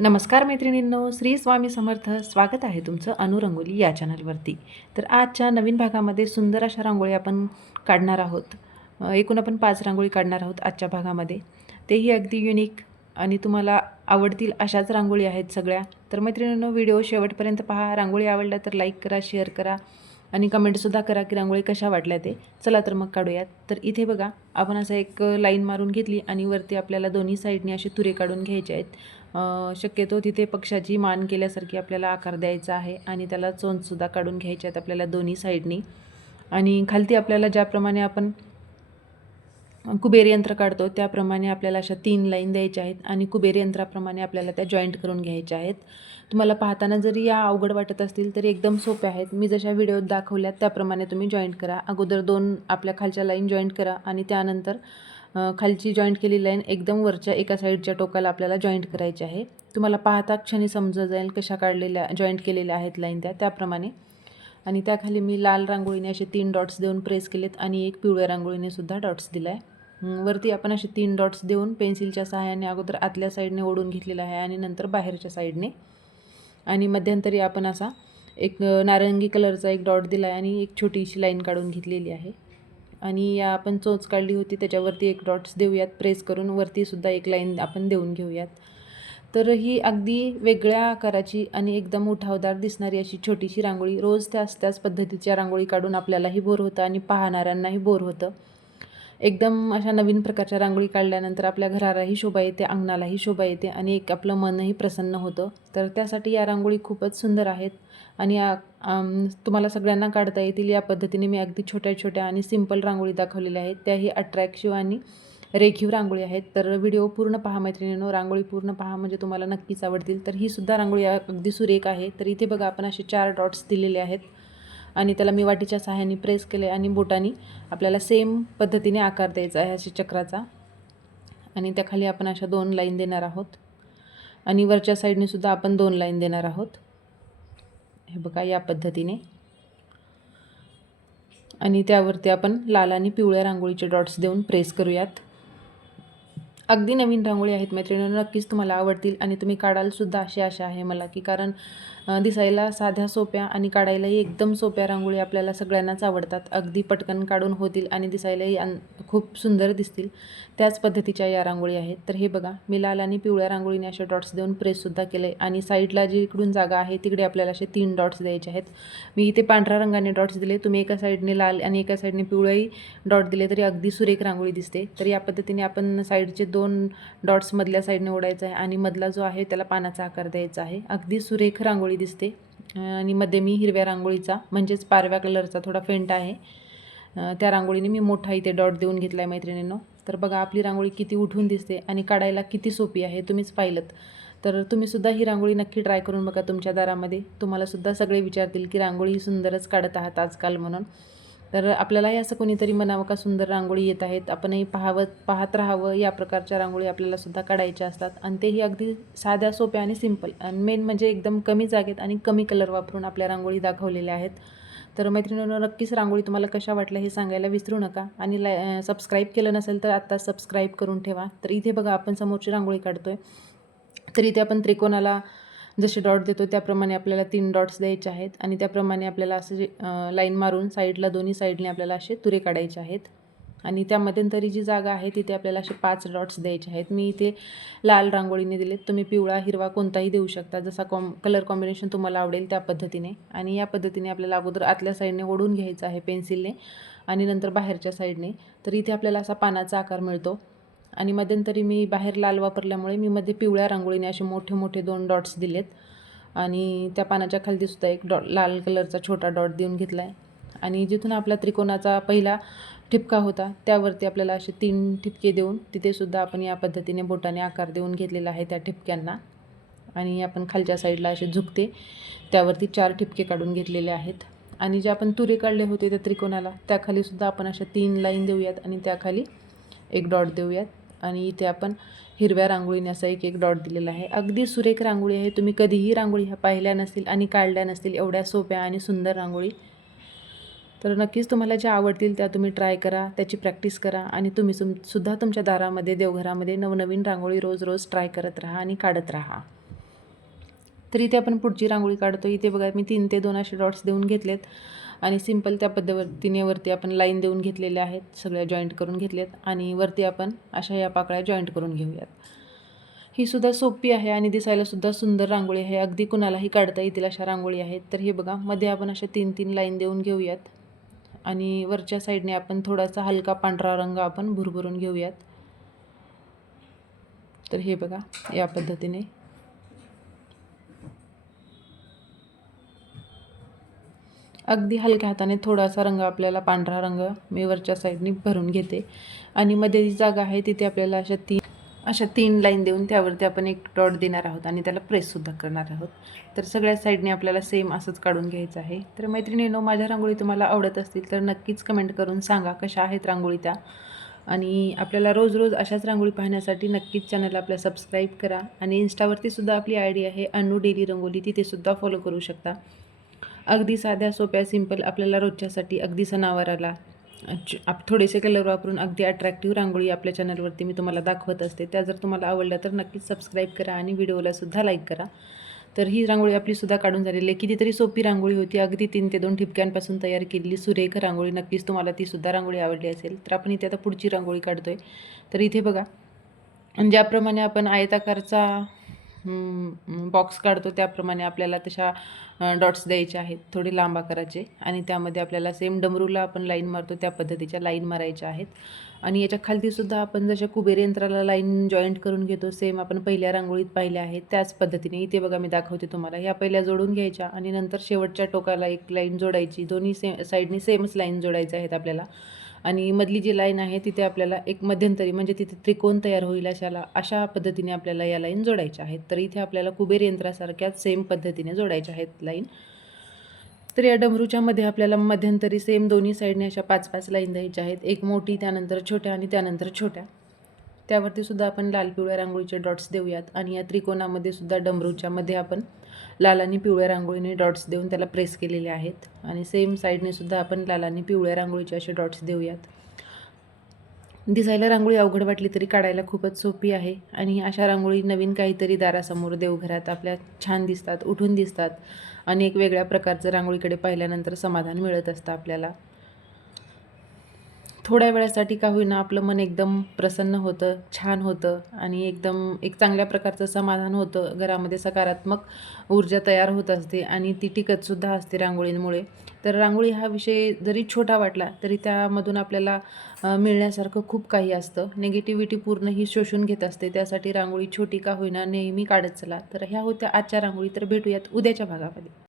नमस्कार मैत्रिणींनो, श्री स्वामी समर्थ. स्वागत आहे तुमचं अनुरंगोली या चॅनलवरती. तर आजच्या नवीन भागामध्ये सुंदर अशा रांगोळी आपण काढणार आहोत. एकूण आपण 5 रांगोळी काढणार आहोत आजच्या भागामध्ये. तेही अगदी युनिक आणि तुम्हाला आवडतील अशाच रांगोळी आहेत सगळ्या. तर मैत्रिणींनो, व्हिडिओ शेवटपर्यंत पहा. रांगोळी आवडल्या तर लाईक करा, शेअर करा आणि कमेंटसुद्धा करा की रांगोळी कशा वाटल्या ते. चला तर मग काढूयात. तर इथे बघा, आपण असं एक लाईन मारून घेतली आणि वरती आपल्याला दोन्ही साईडने असे तुरे काढून घ्यायचे आहेत. शक्यतो तिथे पक्षाची मान केल्यासारखी आपल्याला आकार द्यायचा आहे आणि त्याला चोंचसुद्धा काढून घ्यायचे आहेत आपल्याला दोन्ही साईडनी. आणि खालती आपल्याला ज्याप्रमाणे आपण कुबेर यंत्र काढतो त्याप्रमाणे आपल्याला अशा 3 लाईन द्यायच्या आहेत आणि कुबेर यंत्राप्रमाणे आपल्याला त्या जॉईंट करून घ्यायच्या आहेत. तुम्हाला पाहताना जरी या अवघड वाटत असतील तरी एकदम सोप्या आहेत. मी जशा व्हिडिओत दाखवल्यात त्याप्रमाणे तुम्ही जॉईंट करा. अगोदर 2 आपल्या खालच्या लाईन जॉईंट करा आणि त्यानंतर खालची जॉईंट केलेली लाईन एकदम वरच्या एका साईडच्या टोकाला आपल्याला जॉईंट करायची आहे. तुम्हाला पाहता क्षणी समजत जाईल कशा काढलेल्या जॉईंट केलेल्या आहेत लाईन त्याप्रमाणे. आणि त्याखाली मी लाल रांगोळीने असे 3 डॉट्स देऊन प्रेस केलेत आणि एक पिवळ्या रांगोळीने सुद्धा डॉट्स दिला आहे. वरती आपण असे 3 डॉट्स देऊन पेन्सिलच्या सहाय्याने अगोदर आतल्या साईडने ओढून घेतलेला आहे आणि नंतर बाहेरच्या साईडने. आणि मध्यंतरी आपण असा एक नारंगी कलरचा एक डॉट दिला आहे आणि एक छोटीशी लाईन काढून घेतलेली आहे. आणि या आपण चोच काढली होती त्याच्यावरती एक डॉट्स देऊयात प्रेस करून. वरतीसुद्धा एक लाईन आपण देऊन घेऊयात. तर ही अगदी वेगळ्या आकाराची आणि एकदम उठावदार दिसणारी अशी छोटीशी रांगोळी. रोज त्याच पद्धतीच्या रांगोळी काढून आपल्यालाही बोर होतं आणि पाहणाऱ्यांनाही बोर होतं. एकदम अशा नवीन प्रकारच्या रांगोळी काढल्यानंतर आपल्या घरालाही शोभा येते, अंगणालाही शोभा येते आणि एक आपलं मनही प्रसन्न होतं. तर त्यासाठी या रांगोळी खूपच सुंदर आहेत आणि या तुम्हाला सगळ्यांना काढता येतील या पद्धतीने मी अगदी छोट्या-छोट्या आणि सिंपल रांगोळी दाखवलेल्या आहेत. त्याही अट्रॅक्टिव्ह आणि रेखीव रांगोळी आहेत. तर व्हिडिओ पूर्ण पहा मैत्रिणींनो, रांगोळी पूर्ण पहा म्हणजे तुम्हाला नक्कीच आवडतील. तर ही सुद्धा रांगोळी अगदी सुरेख आहे. तर इथे बघा, आपण असे 4 डॉट्स दिलेले आहेत आणि त्याला मी वाटीच्या सहाय्याने प्रेस केले आणि बोटांनी आपल्याला सेम पद्धतीने आकार द्यायचा आहे अशा चक्राचा. आणि त्याखाली आपण अशा 2 लाईन देणार आहोत आणि वरच्या साईडने सुद्धा आपण 2 लाईन देणार आहोत. हे बघा, या पद्धतीने. आणि त्यावरती आपण लाल आणि पिवळ्या रांगोळीचे डॉट्स देऊन प्रेस करूयात. अगदी नवीन रांगोळी आहेत मैत्रिणींनो, नक्कीच तुम्हाला आवडतील आणि तुम्ही काढाल सुद्धा अशी आशा आहे मला, की कारण दिसायला साध्या सोप्या आणि काढायलाही एकदम सोप्या रांगोळी आपल्याला सगळ्यांनाच आवडतात. अगदी पटकन काढून होतील आणि दिसायलाही खूप सुंदर दिसतील. त्याच पद्धतीच्या या रांगोळी आहेत. तर हे बघा, मी लाल आणि पिवळ्या रांगोळीने असे डॉट्स देऊन प्रेससुद्धा केले आणि साईडला जी इकडून जागा आहे तिकडे आपल्याला असे 3 डॉट्स द्यायचे आहेत. मी इथे पांढऱ्या रंगाने डॉट्स दिले. तुम्ही एका साईडने लाल आणि एका साईडने पिवळेही डॉट दिले तरी अगदी सुरेख रांगोळी दिसते. तर या पद्धतीने आपण साईडचे 2 डॉट्स मधल्या साईडने ओढायचा आहे आणि मधला जो आहे त्याला पानाचा आकार द्यायचा आहे. अगदी सुरेख रांगोळी दिसते. आणि मध्ये मी हिरव्या रांगोळीचा म्हणजेच पारव्या कलरचा थोडा फेंट आहे, त्या रांगोळीने मी मोठा इथे डॉट देऊन घेतला आहे मैत्रिणींनो. तर बघा, आपली रांगोळी किती उठून दिसते आणि काढायला किती सोपी आहे, तुम्हीच पाहिलंत. तर तुम्हीसुद्धा ही रांगोळी नक्की ट्राय करून बघा तुमच्या दारामध्ये. तुम्हालासुद्धा सगळे विचारतील की रांगोळी ही सुंदरच काढत आहात आजकाल म्हणून. तर आपल्यालाही असं कोणीतरी म्हणावं का सुंदर रांगोळी येत आहेत, आपणही पाहत राहावं. या प्रकारच्या रांगोळी आपल्यालासुद्धा काढायच्या असतात आणि तेही अगदी साध्या सोप्या आणि सिंपल आणि मेन म्हणजे एकदम कमी जागेत आणि कमी कलर वापरून आपल्या रांगोळी दाखवलेल्या आहेत. तर मैत्रिणींनो, नक्कीच रांगोळी तुम्हाला कशा वाटल्या हे सांगायला विसरू नका आणि सबस्क्राईब केलं नसेल तर आत्ता सबस्क्राईब करून ठेवा. तर इथे बघा, आपण समोरची रांगोळी काढतोय. तर इथे आपण त्रिकोणाला जसे डॉट देतो त्याप्रमाणे आपल्याला 3 डॉट्स द्यायचे आहेत आणि त्याप्रमाणे आपल्याला असे लाईन मारून साईडला दोन्ही साईडने आपल्याला असे तुरे काढायचे आहेत. आणि त्या मध्यंतरी जी जागा आहे तिथे आपल्याला असे 5 डॉट्स द्यायचे आहेत. मी इथे लाल रांगोळीने दिलेत. तुम्ही पिवळा, हिरवा कोणताही देऊ शकता, जसा कलर कॉम्बिनेशन तुम्हाला आवडेल त्या पद्धतीने. आणि या पद्धतीने आपल्याला अगोदर आतल्या साईडने ओढून घ्यायचं आहे पेन्सिलने आणि नंतर बाहेरच्या साईडने. तर इथे आपल्याला असा पानाचा आकार मिळतो. आणि मध्यंतरी मी बाहेर लाल वापरल्यामुळे मी मध्ये पिवळ्या रांगोळीने असे मोठे मोठे 2 डॉट्स दिलेत आणि त्या पानाच्या खालतीसुद्धा एक लाल कलरचा छोटा डॉट देऊन घेतला आहे. आणि जिथून आपला त्रिकोणाचा पहिला ठिपका होता त्यावरती आपल्याला असे 3 ठिपके देऊन तिथेसुद्धा आपण या पद्धतीने बोटाने आकार देऊन घेतलेला आहे त्या ठिपक्यांना. आणि आपण खालच्या साईडला असे झुकते त्यावरती 4 ठिपके काढून घेतलेले आहेत. आणि जे आपण तुरे काढले होते त्या त्रिकोणाला त्याखालीसुद्धा आपण अशा 3 लाईन देऊयात आणि त्याखाली एक डॉट देऊयात. आणि इथे आपण हिरव्या रांगोळीने असा एक डॉट दिलेला आहे. अगदी सुरेख रांगोळी आहे. तुम्ही कधीही रांगोळी ह्या पाहिल्या नसतील आणि काढल्या नसतील एवढ्या सोप्या आणि सुंदर रांगोळी. तर नक्कीच तुम्हाला ज्या आवडतील त्या तुम्ही ट्राय करा, त्याची प्रॅक्टिस करा आणि तुम्ही सुद्धा तुमच्या दारामध्ये, देवघरामध्ये नवनवीन रांगोळी रोज रोज ट्राय करत राहा आणि काढत राहा. तर इथे आपण पुढची रांगोळी काढतो. इथे बघा मी 3 ते 2 असे डॉट्स देऊन घेतलेत आणि सिंपल त्या पद्धतीने वरती आपण लाईन देऊन घेतलेल्या आहेत, सगळ्या जॉईंट करून घेतलेत आणि वरती आपण अशा या पाकळ्या जॉईंट करून घेऊयात. ही सुद्धा सोपी आहे आणि दिसायला सुद्धा सुंदर रांगोळी आहे, अगदी कुणालाही काढता येतील अशा रांगोळी आहेत. तर हे बघा मध्ये आपण अशा 3-3 लाईन देऊन घेऊयात आणि वरच्या साईडने आपण थोडासा हलका पांढरा रंग आपण भुरभरून घेऊयात. तर हे बघा या पद्धतीने अगदी हलक्या हाताने थोडासा रंग, आपल्याला पांढरा रंग मी वरच्या साईडने भरून घेते आणि मध्ये जी जागा आहे तिथे आपल्याला अशा तीन लाईन देऊन त्यावरती आपण एक डॉट देणार आहोत आणि त्याला प्रेससुद्धा करणार आहोत. तर सगळ्या साईडने आपल्याला सेम असंच काढून घ्यायचं आहे. तर मैत्रिणींनो, माझ्या रांगोळी तुम्हाला आवडत असतील तर नक्कीच कमेंट करून सांगा कशा आहेत रांगोळी त्या. आणि आपल्याला रोज रोज अशाच रांगोळी पाहण्यासाठी नक्कीच चॅनलला आपल्या सबस्क्राईब करा आणि इन्स्टावरती सुद्धा आपली आयडी आहे अन्नू डेली रंगोली, तिथेसुद्धा फॉलो करू शकता. अगदी साध्या सोप्या सिंपल आपल्याला रोजच्यासाठी अगदी सणावाराला थोडेसे कलर वापरून अगदी अट्रॅक्टिव्ह रांगोळी आपल्या चॅनलवरती मी तुम्हाला दाखवत असते. त्या जर तुम्हाला आवडल्या तर नक्कीच सबस्क्राईब करा आणि व्हिडिओलासुद्धा लाईक करा. तर ही रांगोळी आपलीसुद्धा काढून झालेली आहे. कितीतरी सोपी रांगोळी होती, अगदी 3 ते 2 ठिपक्यांपासून तयार केलेली सुरेख रांगोळी. नक्कीच तुम्हाला तीसुद्धा रांगोळी आवडली असेल. तर आपण इथे आता पुढची रांगोळी काढतो आहे. तर इथे बघा ज्याप्रमाणे आपण आयताकारचा बॉक्स काढतो त्याप्रमाणे आपल्याला तशा डॉट्स द्यायचे आहेत, थोडे लांब आकाराचे, आणि त्यामध्ये आपल्याला सेम डमरूला आपण लाईन मारतो त्या पद्धतीच्या लाईन मारायच्या आहेत. आणि याच्या खालतीसुद्धा आपण जशा कुबेर यंत्राला लाईन जॉईंट करून घेतो सेम आपण पहिल्या रांगोळीत पाहिल्या आहेत त्याच पद्धतीने इथे बघा मी दाखवते तुम्हाला. ह्या पहिल्या जोडून घ्यायच्या आणि नंतर शेवटच्या टोकाला एक लाईन जोडायची. दोन्ही साईडनी सेमच लाईन जोडायच्या आहेत आपल्याला. आणि मधली जी लाईन आहे तिथे आपल्याला एक मध्यंतरी म्हणजे तिथे त्रिकोण तयार होईल अशा पद्धतीने आपल्याला या लाईन जोडायच्या आहेत. तर इथे आपल्याला कुबेर यंत्रासारख्याच सेम पद्धतीने जोडायच्या आहेत लाईन. तर या डमरूच्या मध्ये आपल्याला मध्यंतरी सेम दोन्ही साईडने अशा 5-5 लाईन द्यायच्या आहेत, एक मोठी, त्यानंतर छोट्या आणि त्यानंतर छोट्या. त्यावरती सुद्धा आपण लाल पिवळ्या रांगोळीचे डॉट्स देऊयात. आणि या त्रिकोणामध्ये सुद्धा डमरूच्या मध्ये आपण लाल आणि पिवळ्या रांगोळीने डॉट्स देऊन त्याला प्रेस केलेले आहेत. आणि सेम साईडने सुद्धा आपण लाल आणि पिवळ्या रांगोळीचे असे डॉट्स देऊयात. दिसायला रांगोळी अवघड वाटली तरी काढायला खूपच सोपी आहे. आणि अशा रांगोळी नवीन काहीतरी दारासमोर देवघरात आपल्या छान दिसतात, उठून दिसतात आणि एक वेगळ्या प्रकारचं रांगोळीकडे पाहिल्यानंतर समाधान मिळत असतं आपल्याला. थोड्या वेळासाठी का होईना आपलं मन एकदम प्रसन्न होतं, छान होतं आणि एकदम एक चांगल्या प्रकारचं समाधान होतं. घरामध्ये सकारात्मक ऊर्जा तयार होत असते आणि ती टिकतसुद्धा असते रांगोळींमुळे. तर रांगोळी हा विषय जरी छोटा वाटला तरी त्यामधून आपल्याला मिळण्यासारखं खूप काही असतं. निगेटिव्हिटी पूर्ण ही शोषून घेत असते. त्यासाठी रांगोळी छोटी का होईना नेहमी काढत चला. तर ह्या होत्या आजच्या रांगोळी. तर भेटूयात उद्याच्या भागामध्ये.